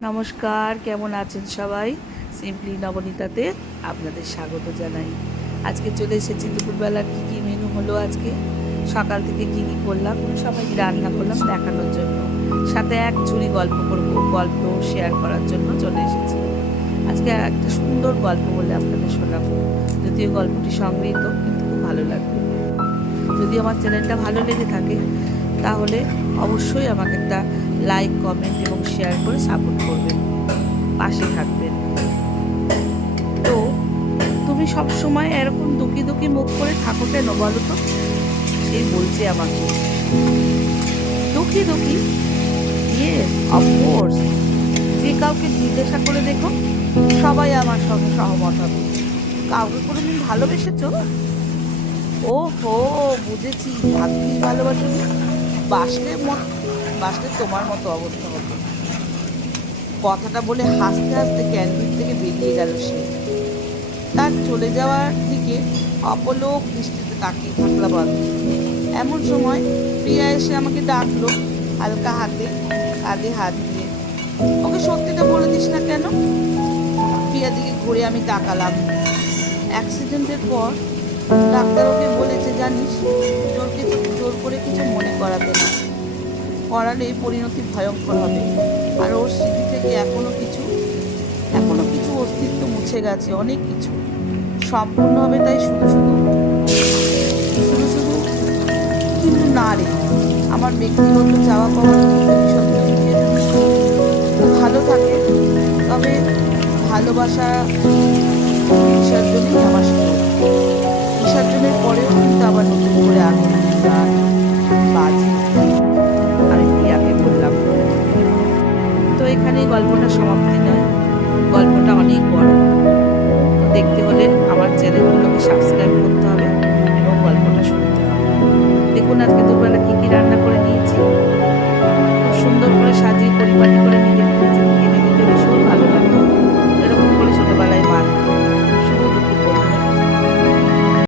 নমস্কার, কেমন আছেন সবাই? সিম্পলি নবনীতাতে আপনাদের স্বাগত জানাই। আজকে চলে এসেছি দুপুরবেলার কী মেনু হলো আজকে। সকাল থেকে কী করলাম, সবাই রান্না করলাম দেখানোর জন্য, সাথে এক ঝুড়ি গল্প শেয়ার করার জন্য চলে এসেছি। আজকে একটা সুন্দর গল্প বলে আপনাদের শোনাবো, যদিও গল্পটি সংগৃহীত, কিন্তু খুব ভালো লাগবে। যদি আমার চ্যানেলটা ভালো লেগে থাকে তাহলে অবশ্যই আমাকে একটা লাইক, কমেন্ট এবং শেয়ার করে সাপোর্ট করবেন, পাশে থাকবেন। তো তুমি সবসময় এরকম দুঃখী দুঃখী মুখ করে থাকো কেন বলো তো? সেই বলছে আমাকে, দুঃখী দুঃখী? Yes, of course. যে কাউকে জিজ্ঞাসা করে দেখো, সবাই আমার সঙ্গে সহমত হবে। কাউকে কোনোদিন ভালোবেসেছো? ও হো, বুঝেছি, ভাগ্যিস ভালোবাসনি। বাসলে তোমার মতো অবস্থা হতো। কথাটা বলে হাসতে হাসতে ক্যান্টিন থেকে বেরিয়ে গেল সে। তার চলে যাওয়ার দিকে অপলক দৃষ্টিতে তাকিয়ে থাকলাম আমি। এমন সময় প্রিয়া এসে আমাকে ডাকলো, হালকা কাঁধে হাত দিয়ে। ওকে সত্যিটা বলে দিস না কেন? প্রিয়া দিকে ঘুরে আমি তাকালাম। অ্যাক্সিডেন্টের পর ডাক্তার ওকে বলেছে, জানিস, জোর করে কিছু মনে করাবে না, করালে পরিণতি ভয়ঙ্কর হবে। আর ওর স্মৃতি থেকে এখনো কিছু অস্তিত্ব মুছে গেছে, অনেক কিছু সম্পূর্ণ হবে। তাই শুধু শুধু কিন্তু না রে, আমার ব্যক্তিগত চাওয়া পাওয়া ভালো থাকে, তবে ভালোবাসা বিসর্জনই আমার শুরু। বিসর্জনের পরেও কিন্তু আবার নতুন করে আগুন বাজে, আমি প্রিয়াকে বললাম। তো এখানেই গল্পটা সমাপ্তি নয়, গল্পটা অনেক বড়। তো দেখতে হলে আমার চ্যানেলগুলোকে সাবস্ক্রাইব করতে হবে এবং গল্পটা শুনতে হবে। দেখুন আজকে দুপুরবেলা কী রান্না করে নিয়েছি, খুব সুন্দর করে সাজিয়ে পরিপাটি করে নিয়ে নিয়েছি।